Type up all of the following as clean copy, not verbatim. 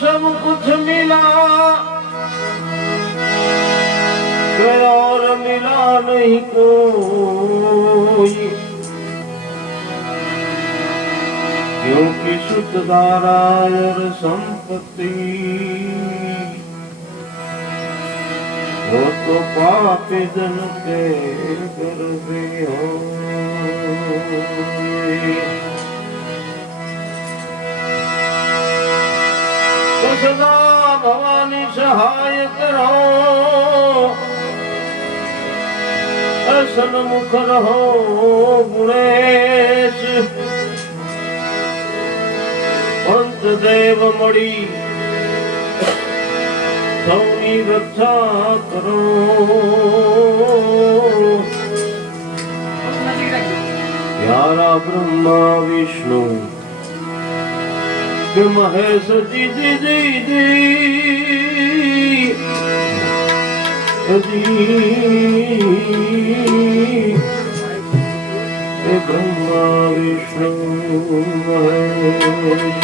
सब कुछ मिला और मिला नहीं कोई, क्योंकि शुद्ध धारा और संपत्ति वो तो पापी जन के गर्भे हो। तो सदा भवानी सहाय करो, सन्मुख रहो गुणेश, पंचदेव मળી સૌની રક્ષા કરો। प्यारा ब्रह्मा विष्णु के महेश जी जी जी जी जी ब्रह्मा विष्णु महेश।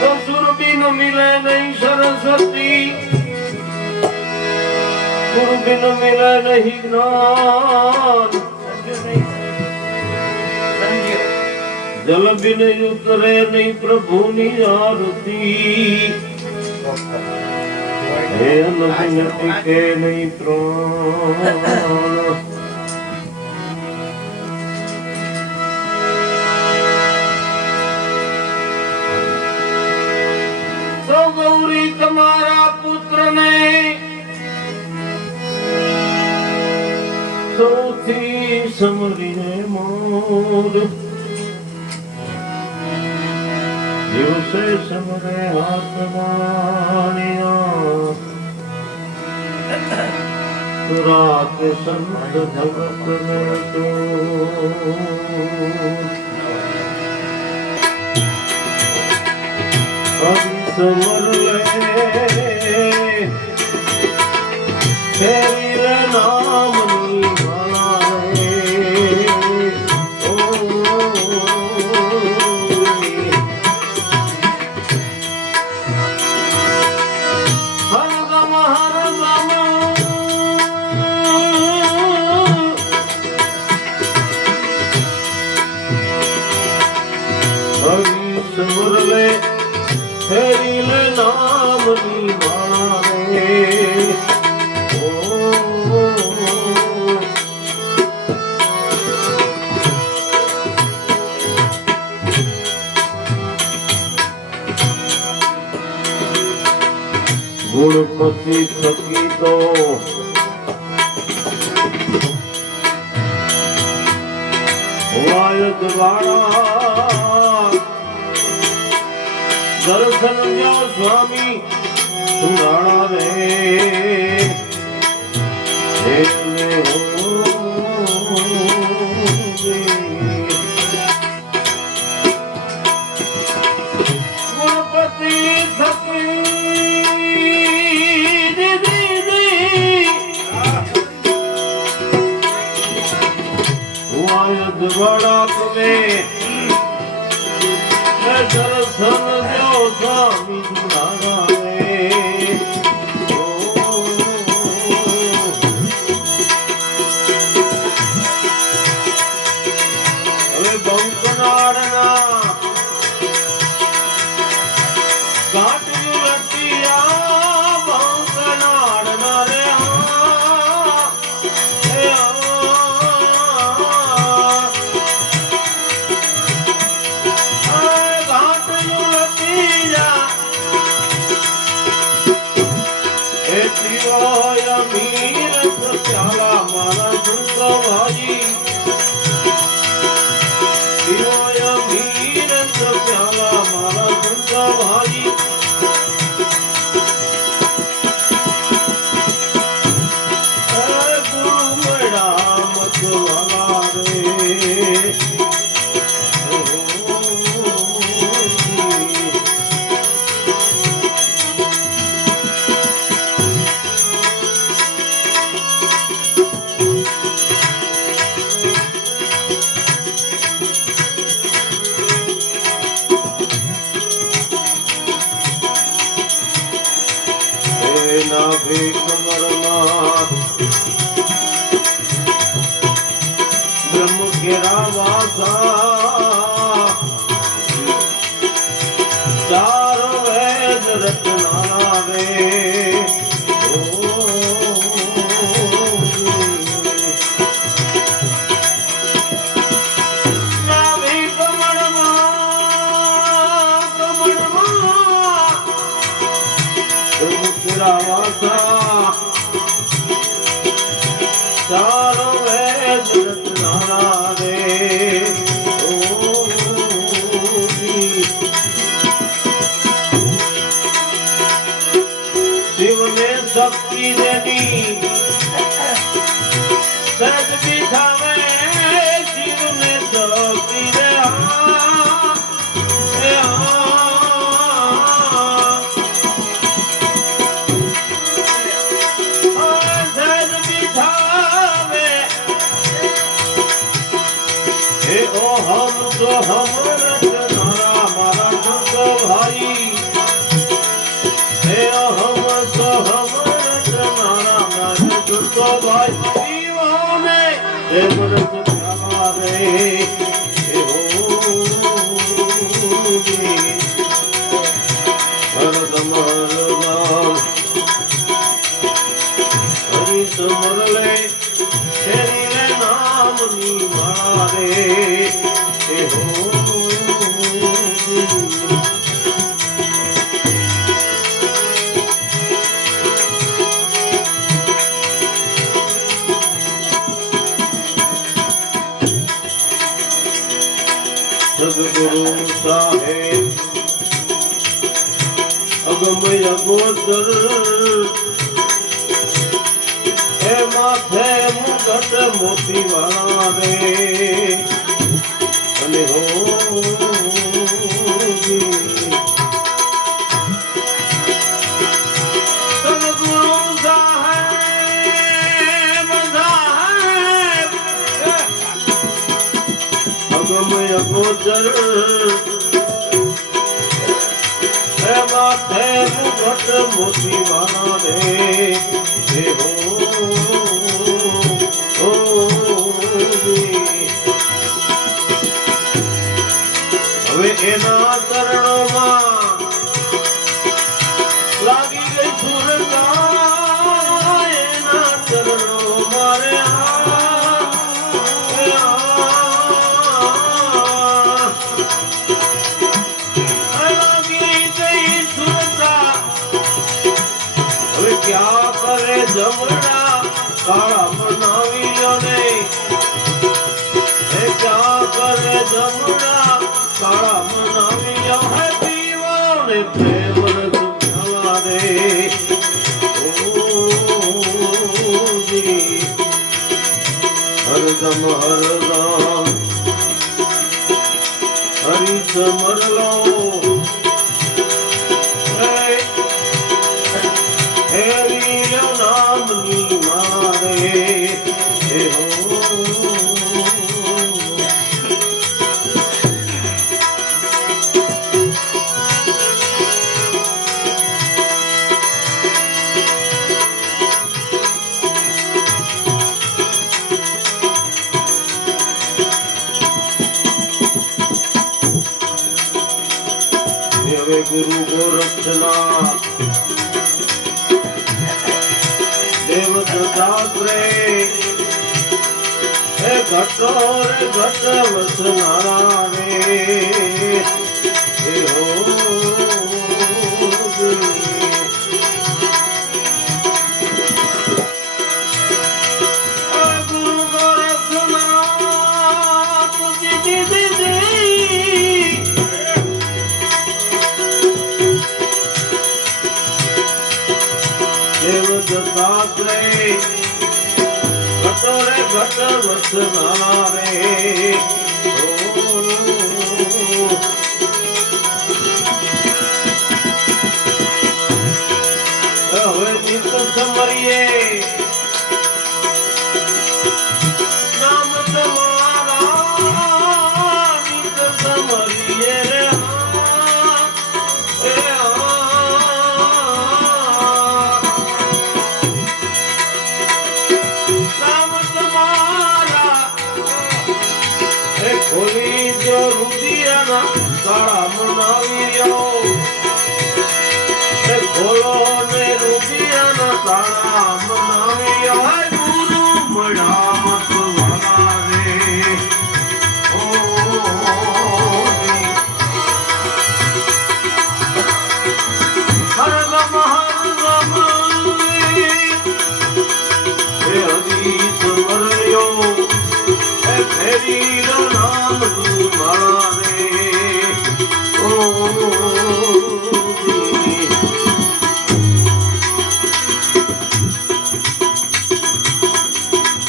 तो सुर बिन मिले नहीं सरस्वती, सुर बिन मिले नहीं ज्ञान, जल बिन उतरे नहीं प्रभु नी आरती, हे अन्न बिन टिके नहीं प्राण। तो गौरी तुम्हारा पुत्र ने सौथी समरी है मोर, દિવસે સમરે હાથ વાણિયા, રાત સંત ભગત ને તો અભી સમર લે તેરી રે નામ ની ગુણપતિ થકી તો વાયદ વાળા દર્શન લ્યો સ્વામી સુરાણા રે ગુણપતિ થકી વાળા તમે દર્શન દો સ્વામી સુરાણા રે। હવે બંકનાળના ઘાટ લટિયા બંકનાળના રે મીર સત્યાલા મારા સંત ભાઈ, મીર નાભે કમરમાં બ્રહ્મ ઘેરા વાસા ચાર વેદ રચના રે ચારો વેદ રચના રે શિવને શક્તિ દેની સજ બિઠાવે શિવને શક્તિ દે हम तो हम रचनारा मारा तो भाई हे हम तो हम रचनारा मारा तो भाई दीवाने हे बरस प्यारे हे हो जी हरदम हरदम हरि समरले तेरे नाम नी मारे સદગુરુ સાહેબ અગમય ગોચર હે માથે મુગટ મોતી વાળા રે અને હો સદગુરુ સાહેબ અગમય ગોચર હે માથે મુગટ મોતી વાળા રે હે હો હવે એના ચરણોમાં લાગી ગઈ સુરતા એના ચરણો મારે લાગી ગઈ સુરતા હવે ક્યાં કરે જમણા કાળા બનાવી ને ક્યાં કરે જમણા કાળા મનાવી હે પીવાને પ્રેમ રસવા રે ઓજી હરદમ હરદમ હરિ સમરલો હે વીર નામની મારે હે હો હવે ગુરુ ગોરક્ષનાથ દેવ દત્તાત્રે હે ઘટો રે ઘટ વસનારા રે હે હો ગુરુ ગોરક્ષનાથ દેવ દત્તાત્રે ઘટોરે ઘટ વસનારા રે હવે ચિત્ત સમરીએ નામ તમારા ચિત્ત સમરીએ રે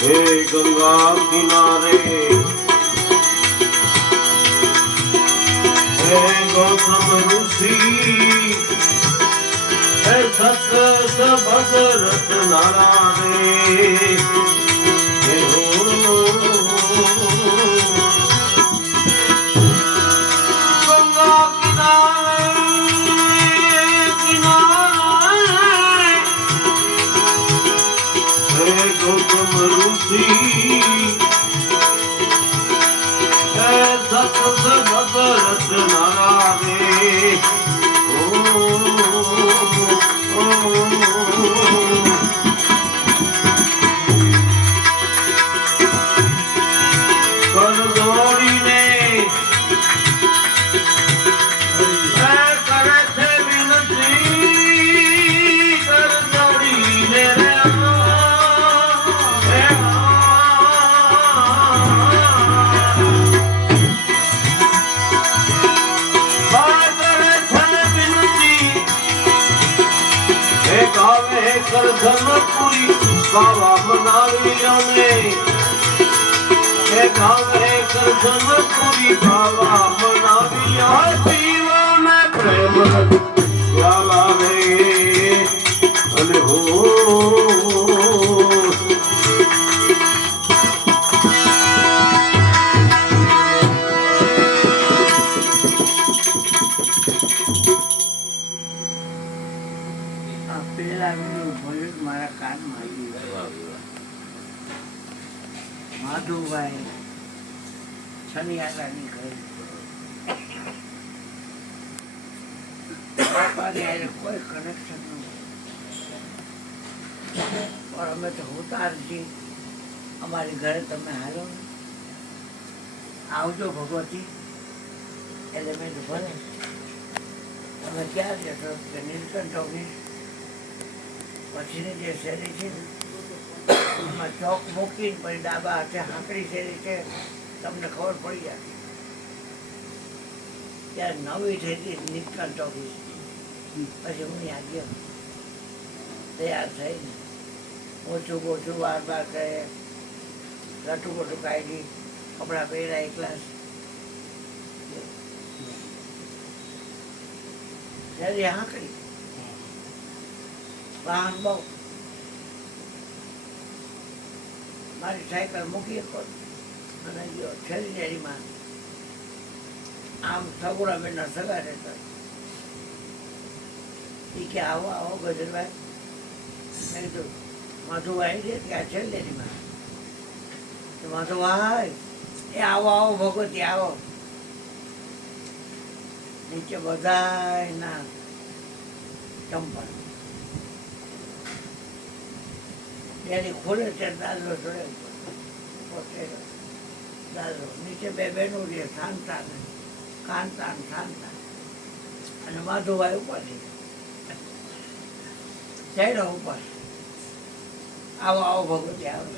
હે ગંગા કિનારે હે ગૌતમ ઋષિ હે સત સબદ રટનારા રે હે હો ગંગા કિનારે હે ગૌતમ ઋષિ હે સત સબદ રટનારા રે કરધનપુરી બાવા મનાવી અમે હે ગાવે કરધનપુરી બાવા મનાવી પીવાને પ્રેમ પ્યાલા રે અને હો મારા કાનમાં માધુભાઈ શનિયાળાની ઘરે કોઈ કનેક્શન નહોતું પણ અમે તો ઉતારજી અમારી ઘરે તમે હાલો આવજો ભગવતી એટલે મેં ભલે તમે ક્યાં જશો કે નીલકંઠ ઓફિસ પછીની જે શેરી છે એમાં ચોક મૂકીને પછી ડાબા હાથે હાંકડી શેરી છે તમને ખબર પડી જાય ત્યારે નવી થઈ હતી નીલકંઠ ઓફિસ પછી હું ત્યાં ગયો તૈયાર થઈને ઓછું ઓછું વાર કહે લટું મોટું કાઢી કપડાં પહેર્યા એકલા શેરી હાંકડી વાહન બહુ મારી સાયકલ મૂકી અને ગયો છેલ્લી ડેરીમાં આમ સગુણા બેનના સગા રહેતા એ કે આવો આવો ગજરભાઈ મેં કીધું માધુભાઈ છે કે આ છેલ્લી ડેરીમાં માધુભાઈ એ આવો આવો ભગવતી આવો નીચે બધાના ચંપલ ડેરી ખોલે ત્યારે દાદરો ચડે પોતે દાદરો નીચે બે બહેનો રહે શાંતા ને કાંતા ને શાંતા અને માધુભાઈ ઉપરથી ચડ્યો ઉપર આવો આવો ભગવતી આવો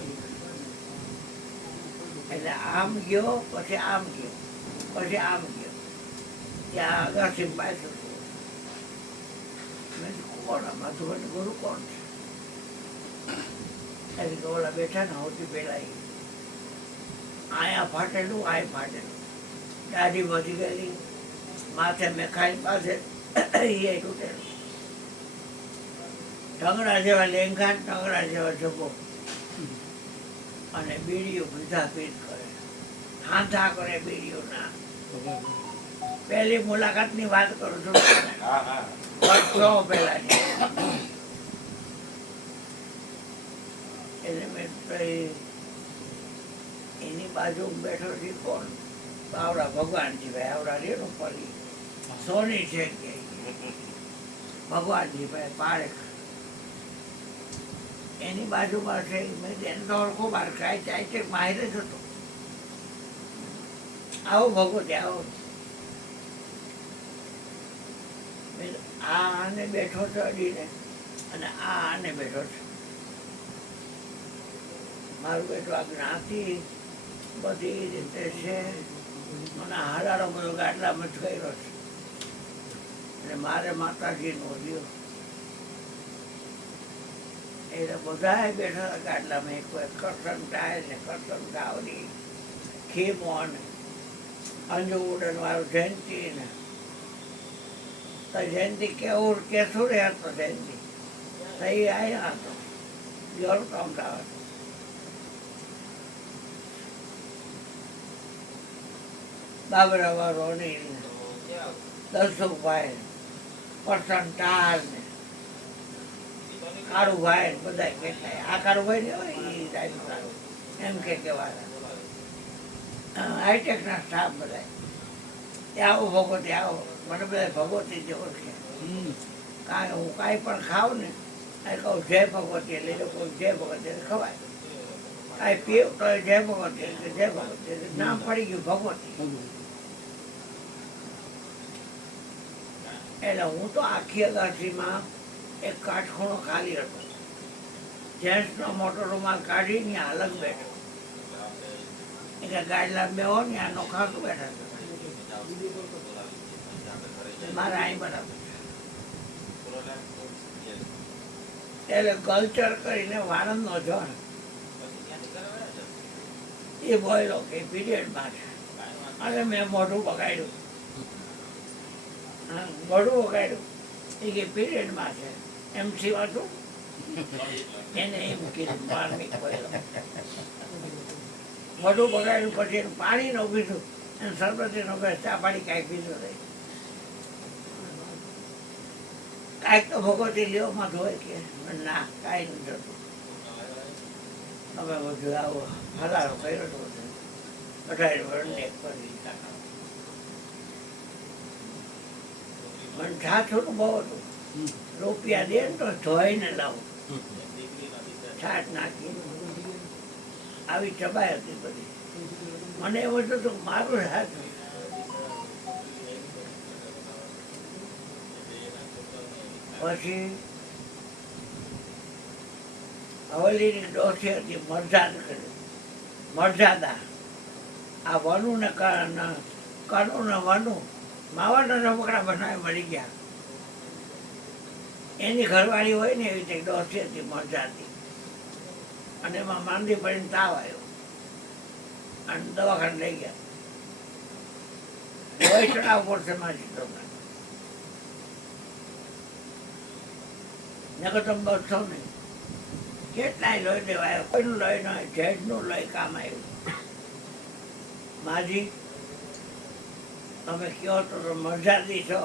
એટલે આમ ગયો પછી આમ ગયો પછી આમ ગયો ત્યાં અગાસી પાછું મેં કોણ માધુભાઈ ગુરુ કોણ છે એટલે ઓલા બેઠા ને સૌથી પહેલા આયા ફાટેલું આય ફાટેલું દાઢી વધી ગયેલી માથે મેખાઈ પાસે એ તૂટેલું ઢંગડા જેવા લેંઘા ઢંગડા જેવા જબો અને બીડીઓ પીધા પીઠ કરે હાંધા કરે બીડીઓ ના પહેલી મુલાકાતની વાત કરું છું વર્ષો પહેલાની એટલે મેં એની બાજુ બેઠો છે કોણ આવડા ભગવાનજી ભાઈ આવડા રેનો પડી સોની છે કે ભગવાનજી ભાઈ પારેખ એની બાજુમાં છે મેં એને તો ઓળખો બાર કાંઈ ચાય છે માહિર જ હતો આવો ભગવતી આવો આ આને બેઠો છે અડીને અને આ આને બેઠો છે મારું બેઠું આ જ્ઞાતિ બધી રીતે છે મને હારાડો બધો ગાટલામાં જ કર્યો છે અને મારે માતાજીનો રહ્યો એટલે બધાએ બેઠા હતા ગાડલામાં. એક કોઈ કરસન ગાય ને કરસન ગાવડી ખીમો ને અંજુ ઉડન વાળું જયંતિ ને તો જયંતિ કેવું કેશું રે હતો જયંતિ તો એ આવ્યા હતો ગયો તો અમદાવાદ. બાબરાવા રોની ને દલસુખભાઈ પરસંટાલ ને કાળુભાઈ ને બધા કહેતા આ કાળુભાઈ ને હોય એ ટાઈમ એમ કે કહેવાના હાઈટેકના સ્ટાફ બધા એ આવો ભગવતી આવો મને બધા ભગવતી જ ઓળખે. કાંઈ હું કાંઈ પણ ખાઉં ને એ કહું જય ભગવતી એટલે એ લોકો જય ભગવતી એટલે ખવાય. કાંઈ પીવું તો જય ભગવતી એટલે જય ભગવતી એટલે નામ પડી ગયું ભગવતી. એટલે હું તો આખી અગાસીમાં એક કાટખૂણો ખાલી હતો. જેન્ટ્સનો મોટો રૂમાલ કાઢીને ત્યાં અલગ બેઠો. એટલે ગાડલા બેહો ને આ નોખા બેઠા હતા. મારા અહીં બરાબર એટલે કલ્ચર કરીને વાણંદનો જણ એ બોયલો કે પીરિયડમાં છે અને મેં મોઢું બગાડ્યું. મોઢું બગાડ્યું એ કે પીરિયડમાં છે એમ સિવાતું એને એમ કીધું માર્મિક બોયલો. મોઢું બગાડ્યું પછી એનું પાણી ન પીધું અને સરબતીનો ચા પાણી કાંઈ પીધું નહીં. કાંઈક તો ભગવતી લેવામાં હોય કે ના કાંઈ નથી થતું. અમે બધું આવો હલારો કર્યો હતો 18 વર્ષને એક પછી મને છાછોનું બહુ હતું. રૂપિયા દે ને તો ધોઈને લાવું છાટ નાખી આવી ચબાઈ હતી બધી. મને એવું હતું કે મારું હાથ પછી હવેલીની ડોસી હતી મરજાદા. આ વનુ ને કનુ ને વનુ માવાના રમકડા બનાવી મળી ગયા. એની ઘરવાળી હોય ને એવી રીતે ડોસી હતી મરજાદી. અને એમાં માંદી પડીને તાવ આવ્યો અને દવાખાને લઈ ગયા. લોહી ચડાવવું પડશે મારી તમને નકર તમે બચશો નહીં. કેટલાય લોહી દેવાય કોઈનું લોહી ન હોય જેઠનું લોહી કામ આવ્યું. માજી તમે કહો તો મરજાદી છો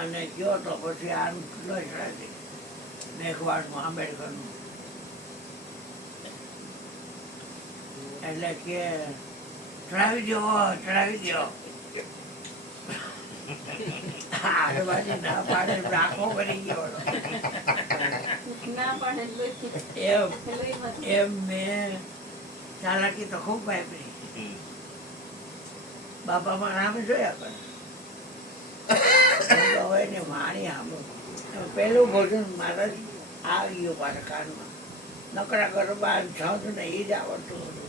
અને કહો તો પછી આ લોહી ચડાવી મેઘવાડનું આંબેડકરનું. એટલે કે ચડાવી દો ચડાવી દો. આજુબાજુ ના પાડે રાખો કરી ગયો એમ મેં ચાલાકી તો ખૂબ વાપરી. બાપામાં નામે જોયા કરે હવે ને વાણી સાંભળો. પહેલું ભોજન મારા જ આવી ગયું મારા કાનમાં. નકરા ગરબા છંદ ને એ જ આવડતું હતું.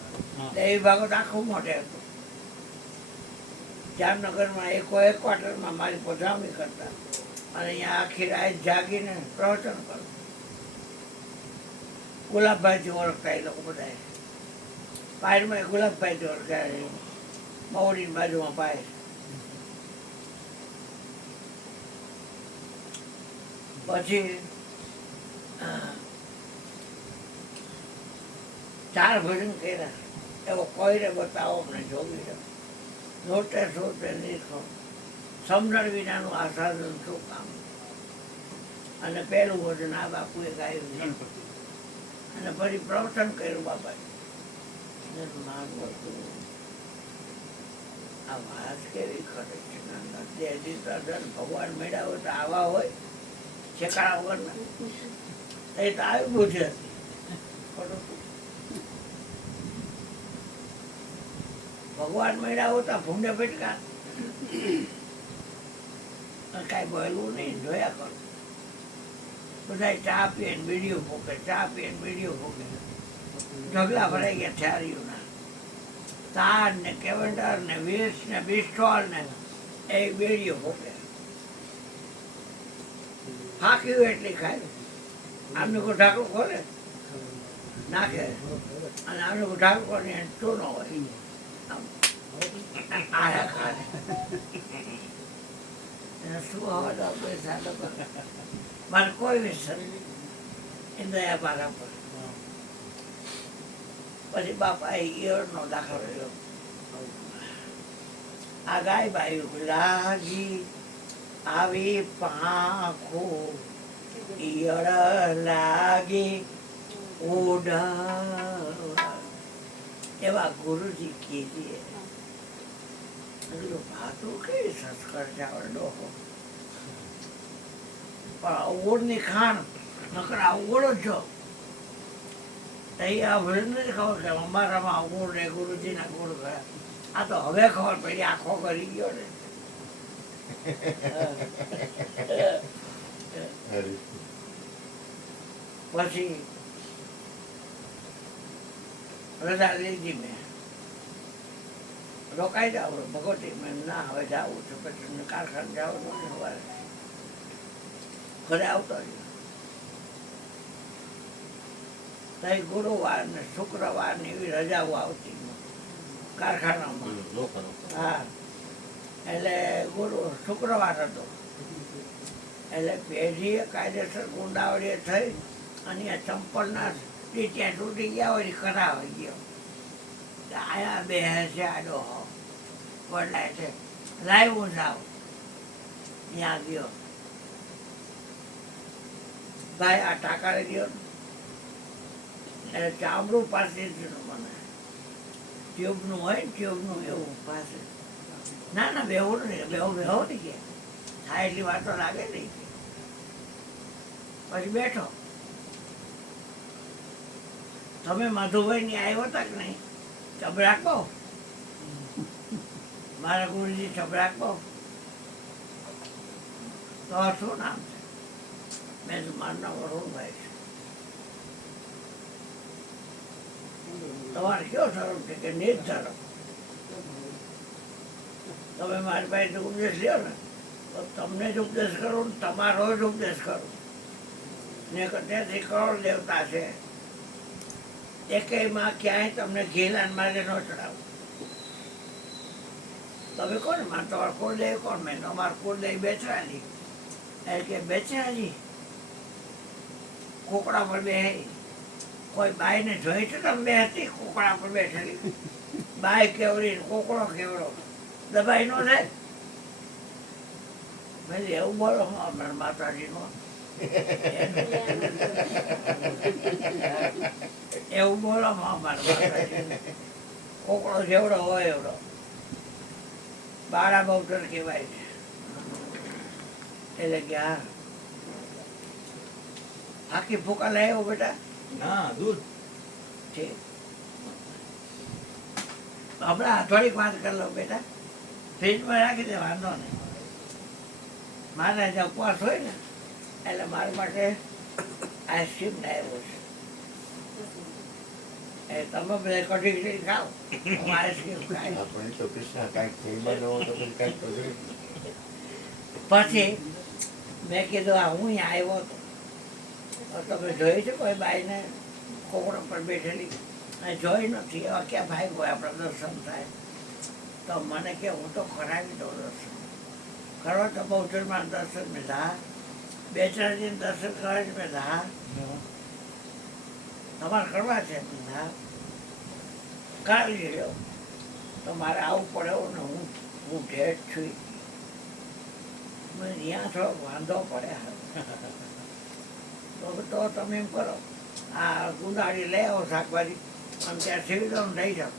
એ ભાગો આખું મોઢે હતું. જામનગરમાં એક ક્વાર્ટરમાં મારી પધરામણી કરતા અને અહીંયા આખી રાત જાગીને પ્રવચન કરું. ગુલાબભાઈથી ઓળખતા એ લોકો બધા. પાયરમાં ગુલાબભાઈથી ઓળખાય. મૌરીની બાજુમાં પાય. પછી 4 ભજન કર્યા. એવો કોઈને બતાવો અમને જોગી નોટે સોતે લીખો સમજણ વિનાનું આસાધન શું કામ. અને પહેલું ભજન આ બાપુએ ગાયું અને ફરી પ્રવચન કર્યું બાપાએ. આ વાત કેવી ખરે છે. ભગવાન મેળા હોય તો આવા હોય ઠેકાણા વગરના. એ તો આવી બુદ્ધિ હતી. ભગવાન મેળા હોતા ભૂંડે પેટકા કઈ બોલવું નહીં. જોયા કરો બધા ચા પીએ બીડીઓ ફૂકે ચા પીએ બીડીઓ ફૂકે. ઢગલા ભરાઈ ગયા થારીઓના. તાર ને કેવન્ડર ને વીસ ને બિસ્ટોલ ને એ બીડીઓ ફૂકે. ફાંક્યું એટલી ખાય. આમને કોઈ ઢાંકણું ખોલે નાખે અને આમને કોઈ ઢાંકણું ખોલે એને ચૂનો હોય આમ આયા ખાને એને શું અવાજ આવતો એ સાદો કરે. મારે કોઈ વિસર એ દયા મારા પર. પછી બાપા ઈયળનો દાખલો રહ્યો. આ ગાય બાયું લાગી આવી પાંખો ઈયળ લાગી ઉડાવા એવા ગુરુજી કીધીએ. ભાતું કઈ સંસ્કાર જાવડ ડોહો પણ અવગુણની ખાણ નકર અવગુણ જ છો. આ વૃદ્ધ નથી ખબર કે અમારામાં અવગુણ ને ગુરુજીના ગુણ ગયા. આ તો હવે ખબર પડી આખો કરી ગયો ને. પછી રજા લીધી મેં. રોકાઈ જાવ ભગવતી મેં ના હવે જવું છે પછી કારખાને જવાનું ને સવારે ઘરે આવતો રહ્યો. તઈ ગુરુવાર ને શુક્રવાર ને એવી રજાઓ આવતી કારખાનામાં. હા એટલે શુક્રવાર હતો એટલે પેઢીએ કાયદેસર ગુંડાવડીએ થઈ અને આ ચંપલના ત્યાં તૂટી ગયા હોય કરાવી ગયો. આયા બે છે આડો વડલાય છે લાવ્યું જાવ ત્યાં ગયો. ભાઈ આ ટાકારે ગયો એટલે ચામડું પાસે મને ટ્યુબનું હોય ને ટ્યુબનું એવું પાસે. ના ના બેવું નહીં બેવું નહીં કે થાય એટલી વાર તો લાગે નહીં. પછી બેઠો. તમે મધુભાઈ ની આવ્યો હતા કે નહીં? ચબરાક બહુ મારા ગુરુજી ચબરાક બહુ. તો શું નામ છે? મેં મારું નામ અરુણભાઈ છે. તમારે કયો ધર્મ છે કે નિજ ધર્મ? તમે મારી પાસે ઉપદેશ લ્યો ને તો તમને જ ઉપદેશ કરું ને તમારો જ ઉપદેશ કરું ને. ત્યાંથી કરોડ દેવતા છે એકેયમાં ક્યાંય તમને ઘેલાન મારે ન ચડાવું. તમે કોણ માન તમારું કુળદેવ કોણ? મેં અમારું કુળદેવ બેચરાજી. એટલે કે બેચરાજી કોકડા પર બે કોઈ બાઈને જોઈ છે તમે બે હતી કોકડા પર બેઠેલી? બાઈ કેવડી કોકડો કેવડો દબાઈ નો થાય. ભાઈ એવું બોલો અમારા માતાજીનો એવું બોલો અમારા માતાજી. કોકડો જેવડો હોય એવડો બારા બહુટર કહેવાય છે. એટલે કે હા આખી ફૂકા લાવ્યો બેટા? ના દૂધ ઠીક. હમણાં થોડીક વાત કરી લો બેટા. ફ્રીજમાં રાખી દે વાંધો નહીં. મારે જે ઉપવાસ હોય ને એટલે મારા માટે આઈસ્ક્રીમ લાવ્યો છે. એ તમે બધા કઢી કઢી ખાઓ હું આઈસ્ક્રીમ ખાઈ. પછી મેં કીધું આ હું અહીંયા આવ્યો હતો તમે જોઈ છે કોઈ બાઈને કોકડો પર બેઠેલી? જોઈ નથી. એવા ક્યાં ભાઈ હોય આપણા દર્શન થાય? તો મને કે હું તો કરાવી દઉં દર્શન. કરો તો બહુચરમાં દર્શન મેં ધા બેચરાજીને દર્શન કરે છે મેં ધા તમારે કરવા છે ધા કાઢી લો. તો મારે આવવું પડે ને હું ઢેર છું. મને ત્યાં થોડોક વાંધો પડે. તો તમે એમ કરો આ ગુંદાળી લઈ આવો શાકભાજી અને ત્યાં સીવી દઉં લઈ જાઓ.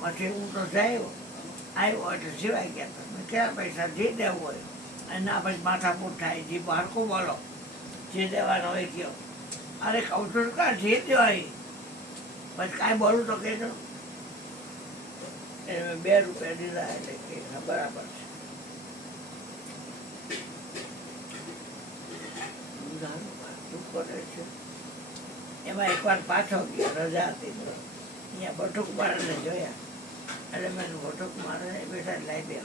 પછી હું તો આવ્યો એટલે સિવાય ગયા તમે કેટલા પૈસા જે દેવું હોય અને ના પછી માથાકૂટ થાય. જે બાળકો બોલો જે દેવાનો હોય કયો. અરે કહું છું કા જે દેવાય પછી કાંઈ બોલું તો કહેજો. એને મેં 2 રૂપિયા દીધા એટલે કે બરાબર છે. છે એમાં એકવાર પાછો ગયો રજા હતી તો અહીંયા બટુક મારને જોયા એટલે મેં બટુક મારે બેઠા લાવી દે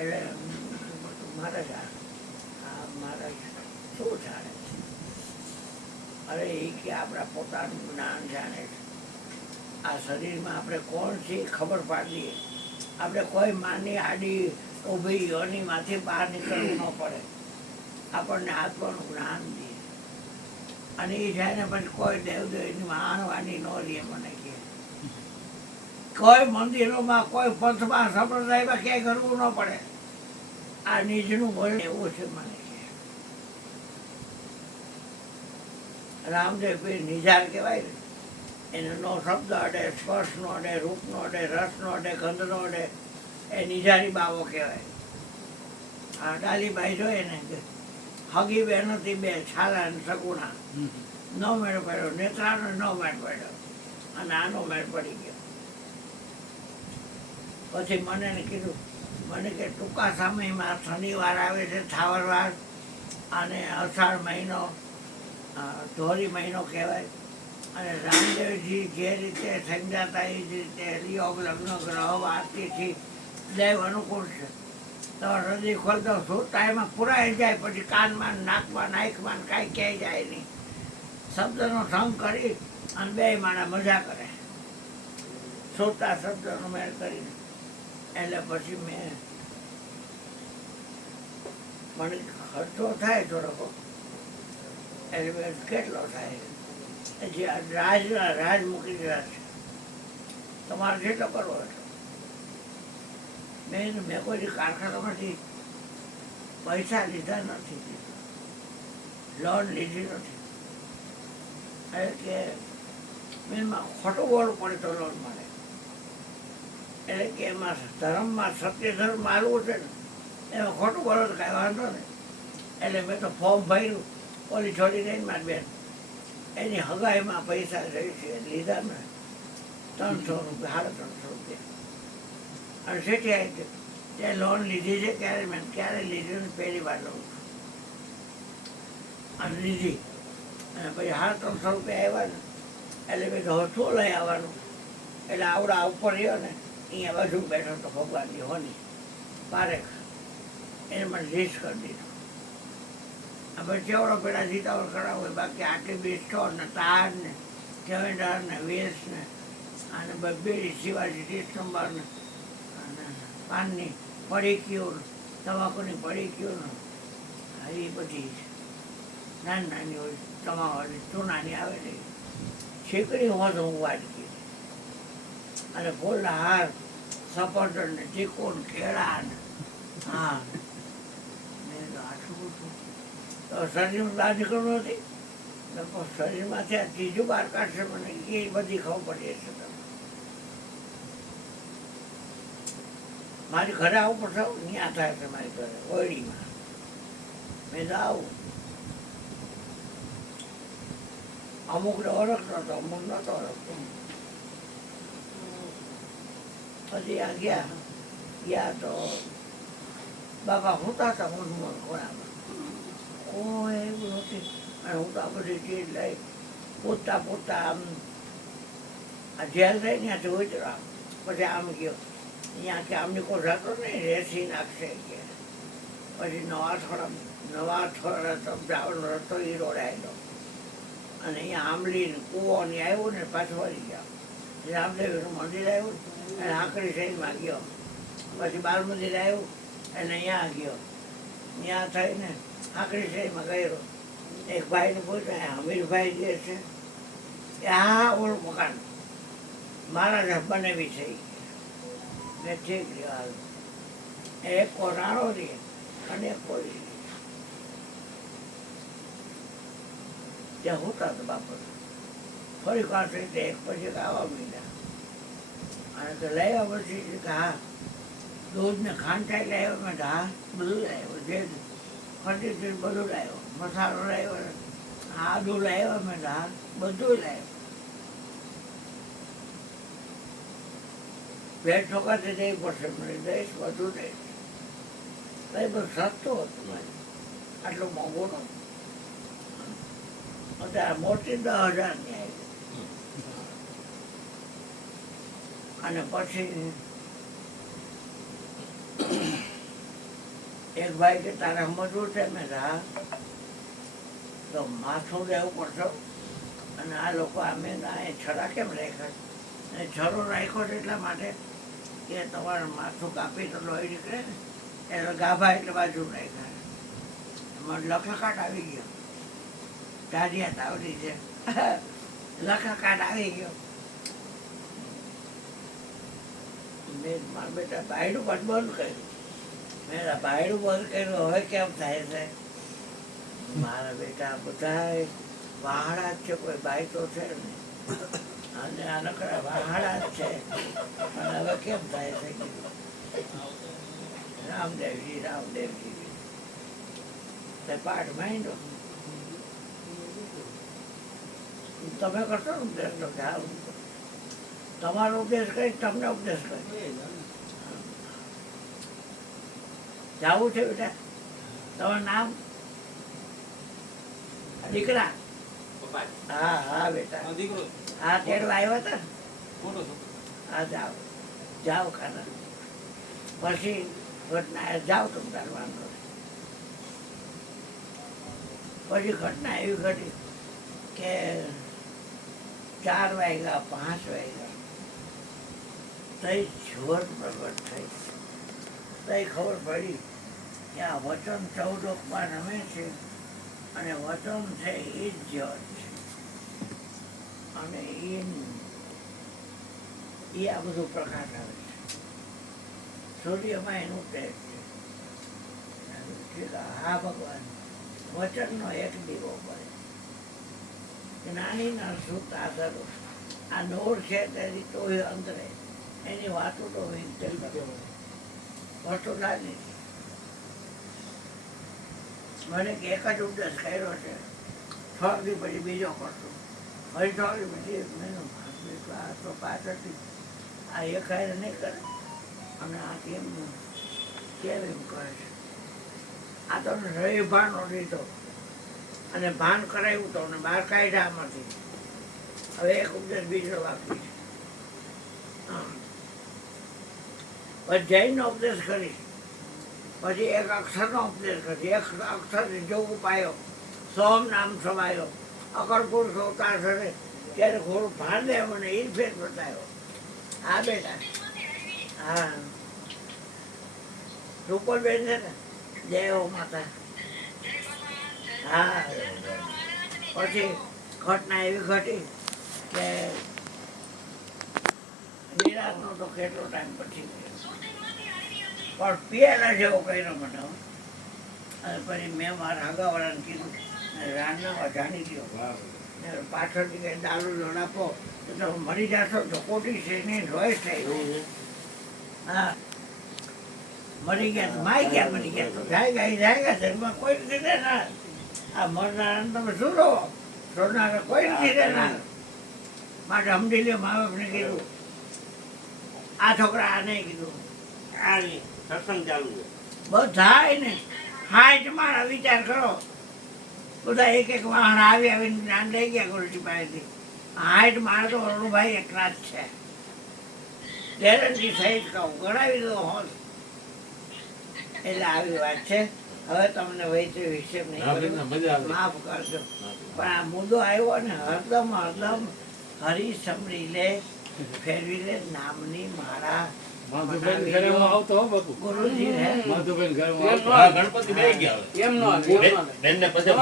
એટલે બટુક મહારાજ મહારાજ શું જાણે છે? અરે એ કે આપણા પોતાનું જ્ઞાન જાણે છે. આ શરીરમાં આપણે કોણ છીએ ખબર પાડીએ. આપણે કોઈ માની આડી ઊભી યોનીમાંથી બહાર નીકળવું ન પડે. આપણને આત્માનું જ્ઞાન દે અને એ જાય ને પછી કોઈ દેવદેવની માનવાની ન રહે. મને કે કોઈ મંદિરોમાં કોઈ પંથમાં સંપ્રદાયમાં ક્યાંય કરવું ન પડે. આ નીચનું ભજન એવું છે. મને કે રામદેવ પીર નિજાર કહેવાય ને, એનો શબ્દ અડે, સ્પર્શ નો અડે, રૂપ નો અડે, રસ નો અડે, ગંધ નો અડે, એ નિજારી બાવો કહેવાય. આ ડાલીબાઈ જોઈએ ને હગી બે નથી, બે છાલા ને સગુણા, ન મેળ પડ્યો, નેત્રાનો ન મેળ પડ્યો અને આનો મેળ પડી ગયો. પછી મને કીધું, મને કે ટૂંકા સમયમાં શનિવાર આવે છે, થાવરવાર, અને અષાઢ મહિનો ધોરી મહિનો કહેવાય. અને રામદેવજી જે રીતે સમજાતા એ જ રીતે યોગ લગ્ન ગ્રહ વાતથી દેવ અનુકૂળ છે. તો હૃદય ખોલતો સુરતામાં પુરાઈ જાય, પછી કાનમાં, નાકમાં, નાઈકમાં કાંઈ ક્યાંય જાય નહીં. શબ્દનો સંગ કરી અને બે માણા મજા કરે, સુરતા શબ્દનો મેળ કરીને. એટલે પછી મને ખર્ચો થાય થોડોક. એટલે કેટલો થાય? જે રાજ મૂકી દીધા છે, તમારે જેટલો કરવો એટલો. મેં કોઈ કારખાનામાંથી પૈસા લીધા નથી, લોન લીધી નથી. એટલે મેં ખોટું બોલવું પડે તો લોન મળે. એટલે કે એમાં ધર્મમાં સત્ય ધર્મ માલવું છે ને, એમાં ખોટું બોલો તો કાંઈ વાંધો નહીં. એટલે મેં તો ફોર્મ ભર્યું. ઓલી છોડી દઈને મારી બેન એની હગાઈમાં પૈસા લીધા ને 300 રૂપિયા, 350 રૂપિયા. અને શેઠી આવી ત્યાં લોન લીધી છે. ક્યારે મેં ક્યારે લીધી ને પહેલી વાર લઉં છું. અને લીધી અને પછી 350 રૂપિયા આવ્યા ને, એટલે મેં હવે શું લઈ આવવાનું? એટલે આવડા ઉપર રહ્યો ને, અહીંયા બાજુ બેઠો તો ભગવાનની હોની પારેખ, એને મને લીસ્ટ કરી દીધું. આપણે ચેવડો પેલા સીતાવળ કરાવવો હોય, બાકી આટલી બિસ્ટો ને તાર ને કેવેન્ડર ને વેસ ને અને બીડી શિવાજી 30 નંબર ને અને પાનની પડીકીઓ, તમાકુની પડીકીઓ ને એ બધી નાની નાની હોય તમાકુની ચૂનાની આવેલી છીકડી હોત હું વાટકી અને ફૂલના હાર, સફરજન ને ચીકુ ને કેળા ને. હા, આટલું બધું તો શરીરમાં બહાર નીકળવું નથી. શરીરમાંથી આ ત્રીજું બહાર કાઢશે. મને એ બધી ખબર પડી છે. તમે મારી ઘરે આવું પડશે, ત્યાં થાય છે મારી ઘરે ઓયડીમાં. મેં તો આવું અમુકને ઓળખતો હતો, અમુક નહોતો ઓળખતો. પછી આ ગયા તો બાપા હોતા હતા મોઢું ખોરામાં, કોઈ એવું નથી. અને હું તો આ બધી ચીજ લઈ પૂછતા પૂછતા આમ આ જેલ રહી ત્યાંથી ઉતરો. પછી આમ ગયો અહીંયા કે આમની કોઈ જતો નહીં, રેસી નાખશે કે. પછી નવા થોડા જવાનો રસ્તો એ રોડાયેલો અને અહીંયા આંબલી કૂવો ને આવ્યું ને પાછું વળી ગયા. રામદેવનું મંદિર આવ્યું અને આંકડી સાઈડમાં ગયો. પછી બાલ મંદિર આવ્યું અને અહીંયા ગયો. ત્યાં થઈને આંકડી સાઈડમાં ગયો. એક ભાઈને પૂછ્યું, હમીરભાઈ જે છે એ હા ઓલું મકાન મારા બનાવી છે. મેં ઠીક રહ્યો. એક કો રાણો રહે અને એક કોઈ ત્યાં હોતા તો બાપા. ફરી કાંઠે એક પછી આવવા માંડ્યા. અને તો લાવ્યા પછી હા દૂધ ને ખાંચાઈ લાવ્યો. મેં હા બધું લાવ્યો, જે ખંડી બધું લાવ્યો, મસાલો લાવ્યો, આદુ લાવ્યો. મેં હા બધું લાવ્યો. ભેટ છોકરાથી જઈ પડશે, મને દઈશ બધું દઈશ. કઈ બધું સસ્તું હતું મારે, આટલું મોંઘું નતું. અત્યારે મોટી 10,000ની આવી. અને પછી એક ભાઈ કે તારે સમજવું છે મેં હા તો માથું લેવું પડશે અને આ લોકો અમે છરા કેમ રાખ્યા અને છરો રાખ્યો છે એટલા માટે કે તમારું માથું કાપી તો લોહી નીકળે ને એટલે ગાભા એટલે બાજુ રાખ્યા એમાં લખલકાટ આવી ગયો ટાઢિયા તાવડી છે લખલકાટ આવી ગયો મેં મારા બેટા બાયડું પણ બંધ કર્યું મેં બાયડું બંધ કર્યું હવે કેમ થાય છે મારા બેટા બધા વહાડા જ છે કોઈ બાઈ તો છે ને અને આ નકરા વહાડા જ છે અને હવે કેમ થાય છે રામદેવજી રામદેવજી તે પાઠ માંડ્યો તમે કરશો ને ઉપદેશ તો કે આ તમારો ઉપદેશ કરી તમને ઉપદેશ કરી જવું છે બેટા તમારું નામ દીકરા હા હા બેટા હા તેડવા આવ્યા હતા હા જાઓ જાઓ ખાના પછી ઘટના જાઓ તમે તાર વાંધો પછી ઘટના એવી ઘટી કે 4 વાગ્યા 5 વાગ્યા તઈ જોર પ્રગટ થઈ તઈ ખબર પડી કે આ વચન 14 રમે છે અને વચન છે એ જ જળ છે અને એ આ બધું પ્રકાશ આવે છે સૂર્યમાં એનું તેજ છે હા ભગવાન વચનનો એક દીવો પડે જ્ઞાનીના સુત આદરો આ નોર છે તેની તો અંતરે એની વાતો તો વસ્તુલાની મને કે એક જ ઉપદેશ કર્યો છે 6 દી પછી બીજો કરતો ફરી 6 દી પછી 1 મહિનો આ તો પાછળથી આ એક હારે નહીં કરે અને આ કેમ એમ કરે છે આ તો રવિ ભાનો લીધો અને ભાન કરાવ્યું તો ને બહાર કાઢ્યા આમાંથી હવે એક ઉપદેશ બીજો વાપરી પછી જૈનનો ઉપદેશ કરીશ પછી એક અક્ષરનો ઉપદેશ કરી એક અક્ષર જોવું પાયો સોમ નામ સમાયો અકર પુરુષ અવતાર કરે ત્યારે થોડું ભાન દે મને એ ફેર બતાવ્યો હા બેટા હા રૂપલબેન છે ને જય હો માતા હા પછી ઘટના એવી ઘટી કે નિરાશનો તો કેટલો ટાઈમ પછી પણ પિયાલા જેવો કર્યો મને અને પછી મેં મારા હગાવાળાને કીધું રાંધવા જાણી ગયો પાછળથી કઈ દારૂ લોડ આપો તો તમે મરી જશો તો ખોટી છે નહીં રોય થાય હા મરી ગયા તો માઈ ગયા મરી ગયા તો જાય જન્મ કોઈ નથી રહેનાર આ મરનારાને તમે શું રહો છોડનારા કોઈ નથી રહેનાર માટે સમજી લ્યો મા બાપને કીધું આ છોકરા આ નહીં કીધું આ નહીં સત્સંગ ચાલુ બધા ને 60 માળા વિચાર કરો બધા એક વાહન આવીને જ્ઞાન લઈ ગયા ગોલટી પાસેથી 60 માળા તો અરુણભાઈ એકલા જ છે ગેરંટી સહિત કહું ગણાવી દો હોત એટલે આવી વાત છે હવે તમને વૈસે વિશે નહીં માફ કરજો પણ આ મુદ્દો આવ્યો ને હરદમ હરી સમરી લે ફેરવી લે નામની માળા ગુરુજી હે ગણપતિ બે ગયા બેનને પછી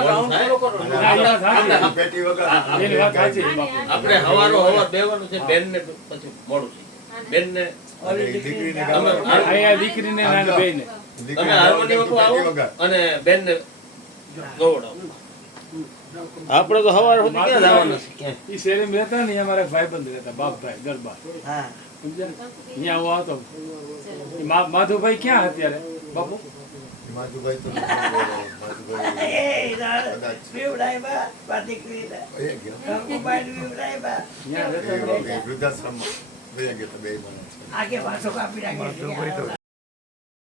આપણે હવારો હવાર બેવાનું છે બેનને પછી મોડું છે બેનને દીકરીને નાના બેને તમે હાર્મોનિયમ આવો અને બેનને ગવડાવો આપણે તો હવાર સુધી ક્યાં જવાનું છે ઈ શેરી માં રહેતા ને અમારા ભાઈબંધ રહેતા બાપભાઈ દરબાર હા અહીંયા હું આવતો માધુભાઈ ક્યાં અત્યારે બાપુ માધુભાઈ તો અહીંયા રહેતા વૃદ્ધાશ્રમમાં બે ગયા બે મને આગે પાછો કાપી નાખે